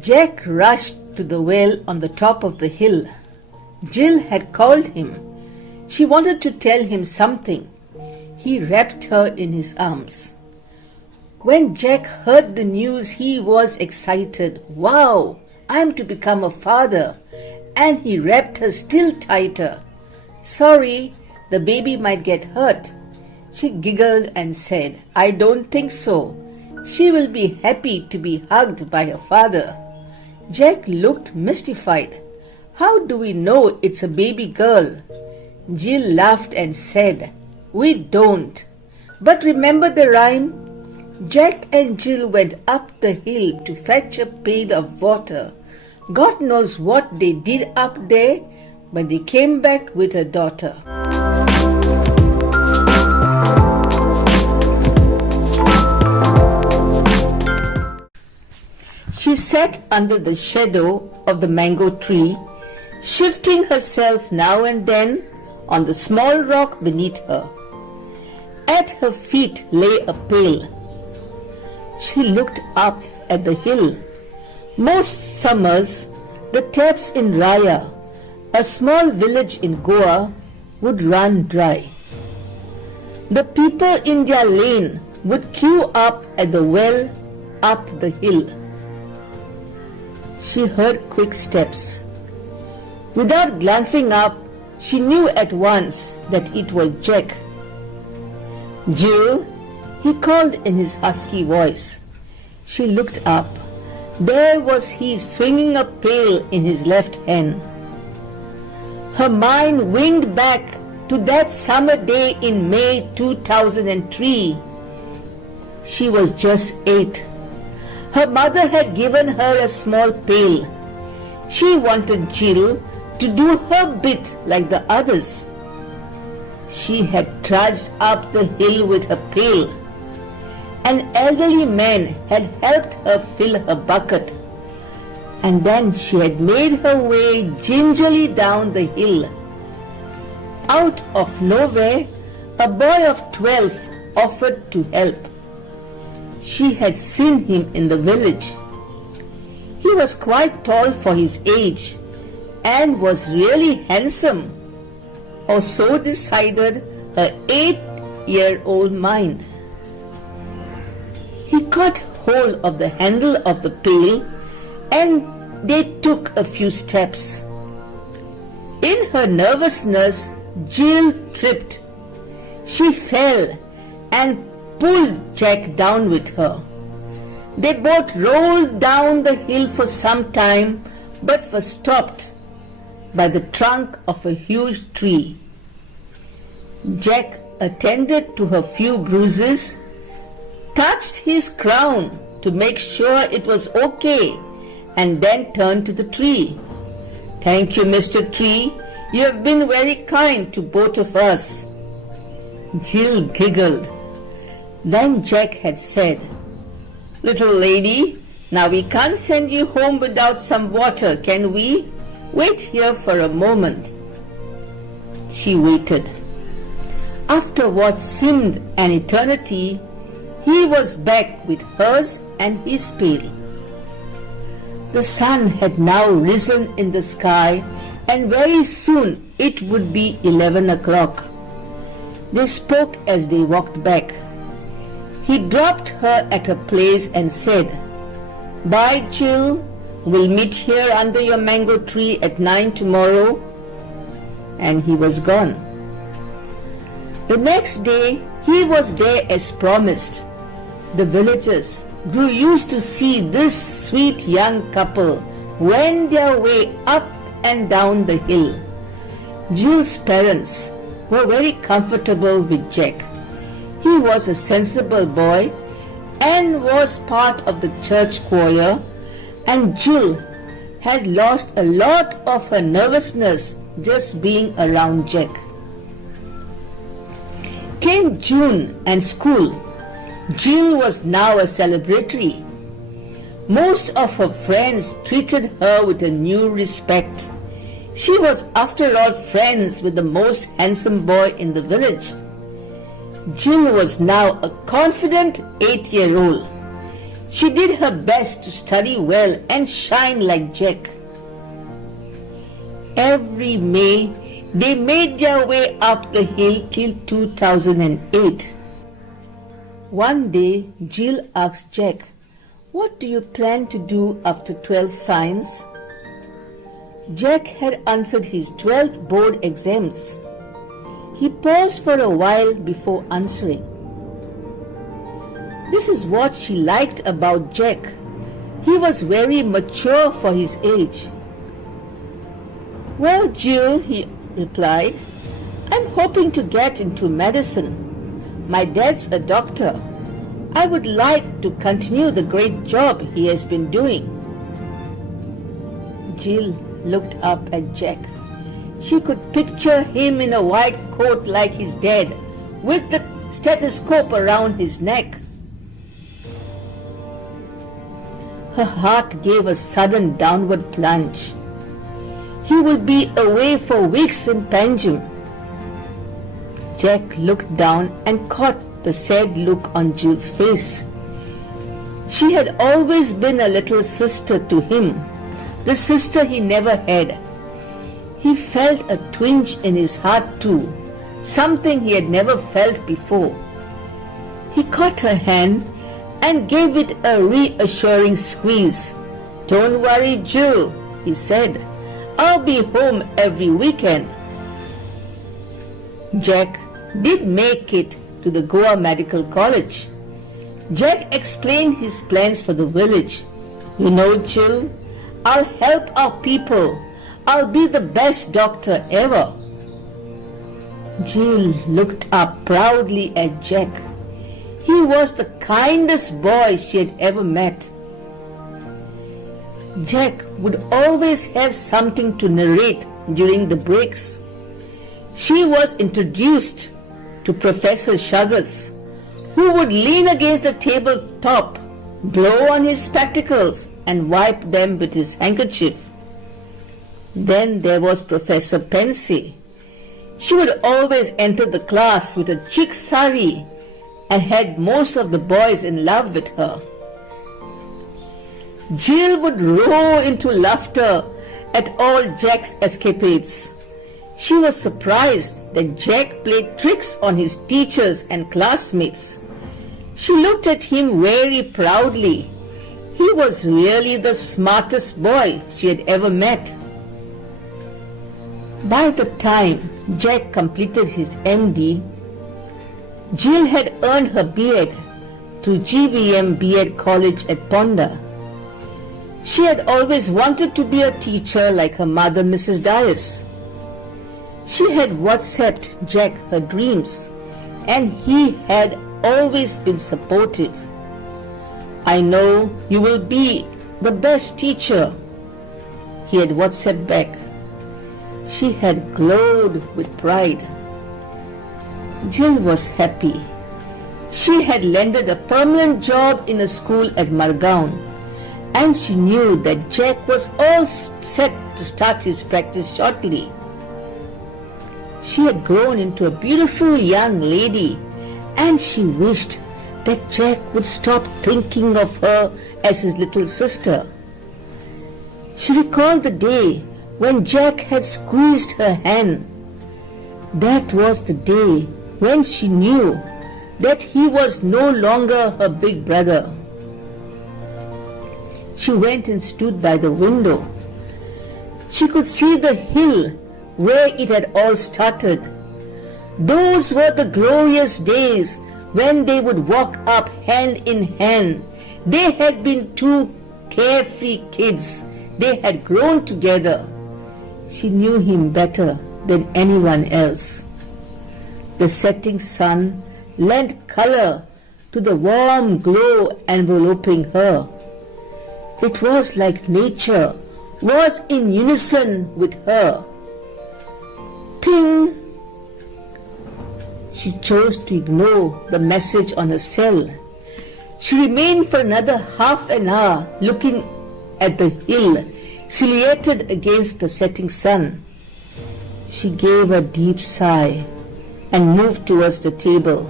Jack rushed to the well on the top of the hill. Jill had called him. She wanted to tell him something. He wrapped her in his arms. When Jack heard the news, he was excited. Wow, I'm to become a father. And he wrapped her still tighter. Sorry, the baby might get hurt. She giggled and said, I don't think so. She will be happy to be hugged by her father. Jack looked mystified. How do we know it's a baby girl? Jill laughed and said, We don't. But remember the rhyme? Jack and Jill went up the hill to fetch a pail of water. God knows what they did up there, but they came back with a daughter. She sat under the shadow of the mango tree, shifting herself now and then on the small rock beneath her. At her feet lay a pail. She looked up at the hill. Most summers, the taps in Raya, a small village in Goa, would run dry. The people in their lane would queue up at the well up the hill. She heard quick steps. Without glancing up, she knew at once that it was Jack. Jill, he called in his husky voice. She looked up. There was he swinging a pail in his left hand. Her mind winged back to that summer day in May 2003. She was just 8. Her mother had given her a small pail. She wanted Jill to do her bit like the others. She had trudged up the hill with her pail. An elderly man had helped her fill her bucket, and then she had made her way gingerly down the hill. Out of nowhere, a boy of 12 offered to help. She had seen him in the village. He was quite tall for his age and was really handsome, or so decided her 8-year-old mind. He caught hold of the handle of the pail and they took a few steps. In her nervousness, Jill tripped. She fell and pulled Jack down with her. They both rolled down the hill for some time but were stopped by the trunk of a huge tree. Jack attended to her few bruises, touched his crown to make sure it was okay, and then turned to the tree. Thank you, Mr. Tree. You have been very kind to both of us. Jill giggled. Then Jack had said, Little lady, now we can't send you home without some water, can we? Wait here for a moment. She waited. After what seemed an eternity, he was back with hers and his pail. The sun had now risen in the sky, and very soon it would be 11 o'clock. They spoke as they walked back. He dropped her at her place and said, Bye, Jill. We'll meet here under your mango tree at 9 tomorrow. And he was gone. The next day, he was there as promised. The villagers grew used to see this sweet young couple wend their way up and down the hill. Jill's parents were very comfortable with Jack. He was a sensible boy and was part of the church choir, and Jill had lost a lot of her nervousness just being around Jack. Came June and school. Jill was now a celebrity. Most of her friends treated her with a new respect. She was after all friends with the most handsome boy in the village. Jill was now a confident 8-year-old. She did her best to study well and shine like Jack. Every May, they made their way up the hill till 2008. One day, Jill asked Jack, "What do you plan to do after 12 science?" Jack had answered his 12th board exams. He paused for a while before answering. This is what she liked about Jack. He was very mature for his age. "Well, Jill," he replied, "I'm hoping to get into medicine. My dad's a doctor. I would like to continue the great job he has been doing." Jill looked up at Jack. She could picture him in a white coat like his dad, with the stethoscope around his neck. Her heart gave a sudden downward plunge. He would be away for weeks in Panjim. Jack looked down and caught the sad look on Jill's face. She had always been a little sister to him, the sister he never had. He felt a twinge in his heart too, something he had never felt before. He caught her hand and gave it a reassuring squeeze. "Don't worry, Jill," he said. "I'll be home every weekend." Jack did make it to the Goa Medical College. Jack explained his plans for the village. "You know, Jill, I'll help our people. I'll be the best doctor ever." Jill looked up proudly at Jack. He was the kindest boy she had ever met. Jack would always have something to narrate during the breaks. She was introduced to Professor Shagas, who would lean against the table top, blow on his spectacles, and wipe them with his handkerchief. Then there was Professor Pensy. She would always enter the class with a chic sari and had most of the boys in love with her. Jill would roar into laughter at all Jack's escapades. She was surprised that Jack played tricks on his teachers and classmates. She looked at him very proudly. He was really the smartest boy she had ever met. By the time Jack completed his MD, Jill had earned her B.Ed through GVM B.Ed College at Ponda. She had always wanted to be a teacher like her mother, Mrs. Dias. She had WhatsApped Jack her dreams, and he had always been supportive. "I know you will be the best teacher," he had WhatsApped back. She had glowed with pride. Jill was happy. She had landed a permanent job in a school at Margaon, and she knew that Jack was all set to start his practice shortly. She had grown into a beautiful young lady, and she wished that Jack would stop thinking of her as his little sister. She recalled the day when Jack had squeezed her hand. That was the day when she knew that he was no longer her big brother. She went and stood by the window. She could see the hill where it had all started. Those were the glorious days when they would walk up hand in hand. They had been two carefree kids. They had grown together. She knew him better than anyone else. The setting sun lent color to the warm glow enveloping her. It was like nature was in unison with her. Ting! She chose to ignore the message on her cell. She remained for another half an hour looking at the hill silhouetted against the setting sun. She gave a deep sigh and moved towards the table.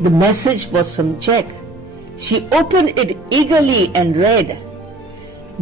The message was from Jack. She opened it eagerly and read,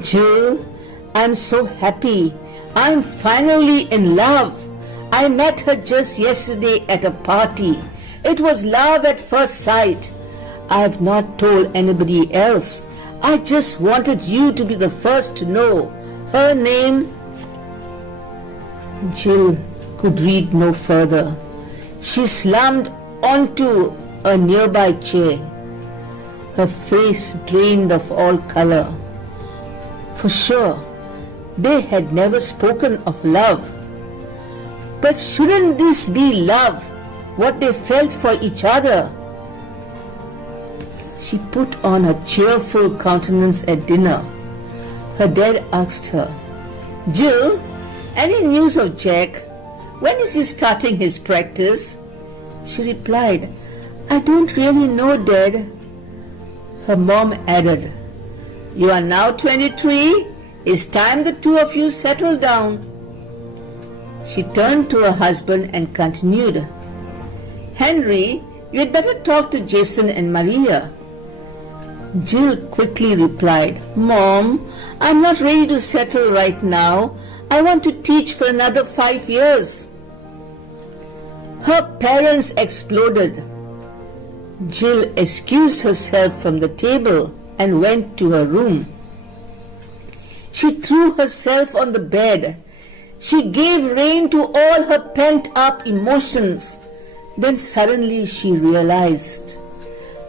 "Jill, I'm so happy. I'm finally in love. I met her just yesterday at a party. It was love at first sight. I've not told anybody else. I just wanted you to be the first to know. Her name..." Jill could read no further. She slumped onto a nearby chair, her face drained of all color. For sure, they had never spoken of love. But shouldn't this be love, what they felt for each other? She put on a cheerful countenance at dinner. Her dad asked her, "Jill, any news of Jack? When is he starting his practice?" She replied, "I don't really know, Dad." Her mom added, "You are now 23. It's time the two of you settle down." She turned to her husband and continued, "Henry, you had better talk to Jason and Maria." Jill quickly replied, "Mom, I'm not ready to settle right now. I want to teach for another 5 years." Her parents exploded. Jill excused herself from the table and went to her room. She threw herself on the bed. She gave rein to all her pent-up emotions. Then suddenly she realized,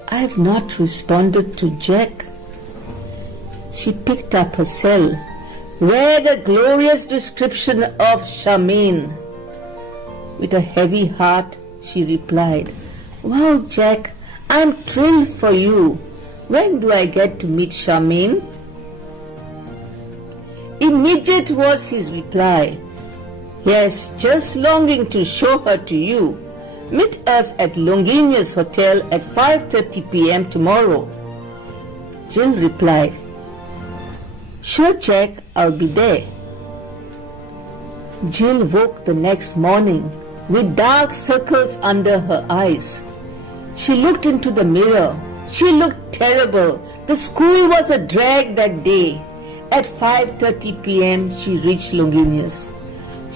"I have not responded to Jack." She picked up her cell, read a glorious description of Charmaine. With a heavy heart, she replied, "Wow, Jack, I'm thrilled for you. When do I get to meet Charmaine?" Immediate was his reply, "Yes, just longing to show her to you. Meet us at Longinia's Hotel at 5:30 p.m. tomorrow." Jill replied, "Sure, Jack, I'll be there." Jill woke the next morning with dark circles under her eyes. She looked into the mirror. She looked terrible. The school was a drag that day. At 5:30 p.m. she reached Longinia's.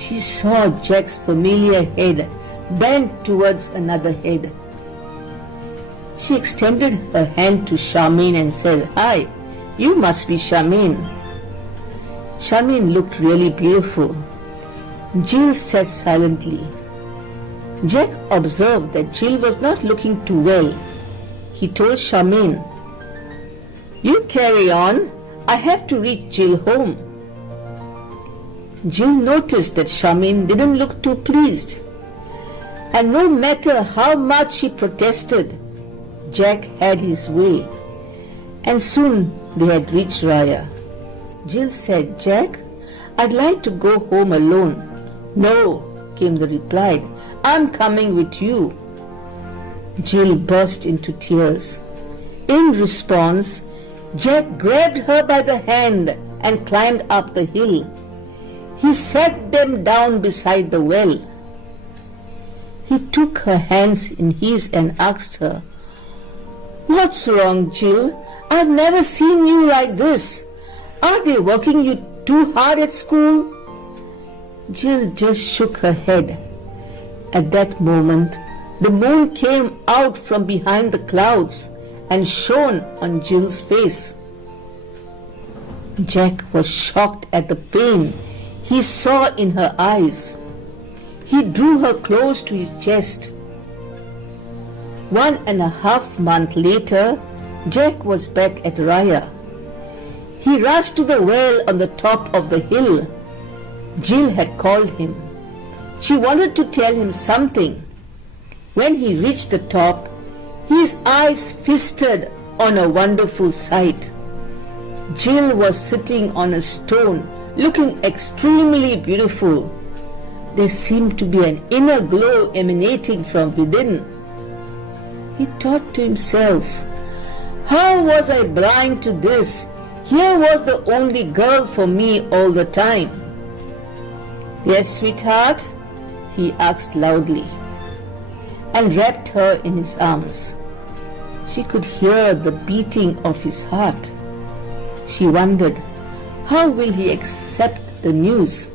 She saw Jack's familiar head bent towards another head. She extended her hand to Charmaine and said, "Hi, you must be Charmaine." Charmaine looked really beautiful. Jill sat silently. Jack observed that Jill was not looking too well. He told Charmaine, "You carry on. I have to reach Jill home." Jill noticed that Charmaine didn't look too pleased. And no matter how much she protested, Jack had his way. And soon they had reached Raya. Jill said, "Jack, I'd like to go home alone." "No," came the reply, "I'm coming with you." Jill burst into tears. In response, Jack grabbed her by the hand and climbed up the hill. He sat them down beside the well. He took her hands in his and asked her, "What's wrong, Jill? I've never seen you like this. Are they working you too hard at school?" Jill just shook her head. At that moment, the moon came out from behind the clouds and shone on Jill's face. Jack was shocked at the pain he saw in her eyes. He drew her close to his chest. 1.5 months later, Jack was back at Raya. He rushed to the well on the top of the hill. Jill had called him. She wanted to tell him something. When he reached the top, his eyes feasted on a wonderful sight. Jill was sitting on a stone, looking extremely beautiful. There seemed to be an inner glow emanating from within. He thought to himself, "How was I blind to this? Here was the only girl for me all the time." "Yes, sweetheart?" he asked loudly, and wrapped her in his arms. She could hear the beating of his heart. She wondered, how will he accept the news?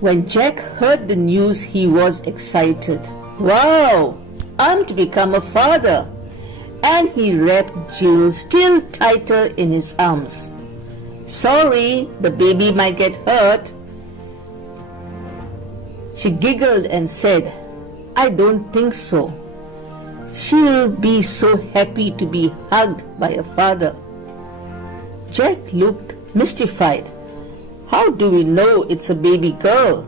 When Jack heard the news, he was excited. Wow, I'm to become a father! And he wrapped Jill still tighter in his arms. Sorry, the baby might get hurt. She giggled and said, I don't think so. She'll be so happy to be hugged by a father. Jack looked mystified. How do we know it's a baby girl?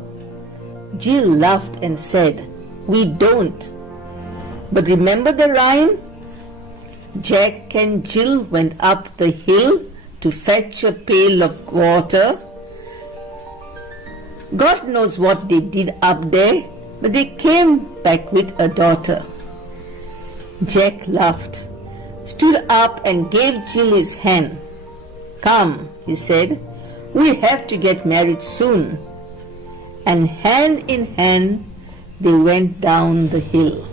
Jill laughed and said, we don't. But remember the rhyme? Jack and Jill went up the hill to fetch a pail of water. God knows what they did up there, but they came back with a daughter. Jack laughed, stood up and gave Jill his hand. Come, he said, we have to get married soon. And hand in hand they went down the hill.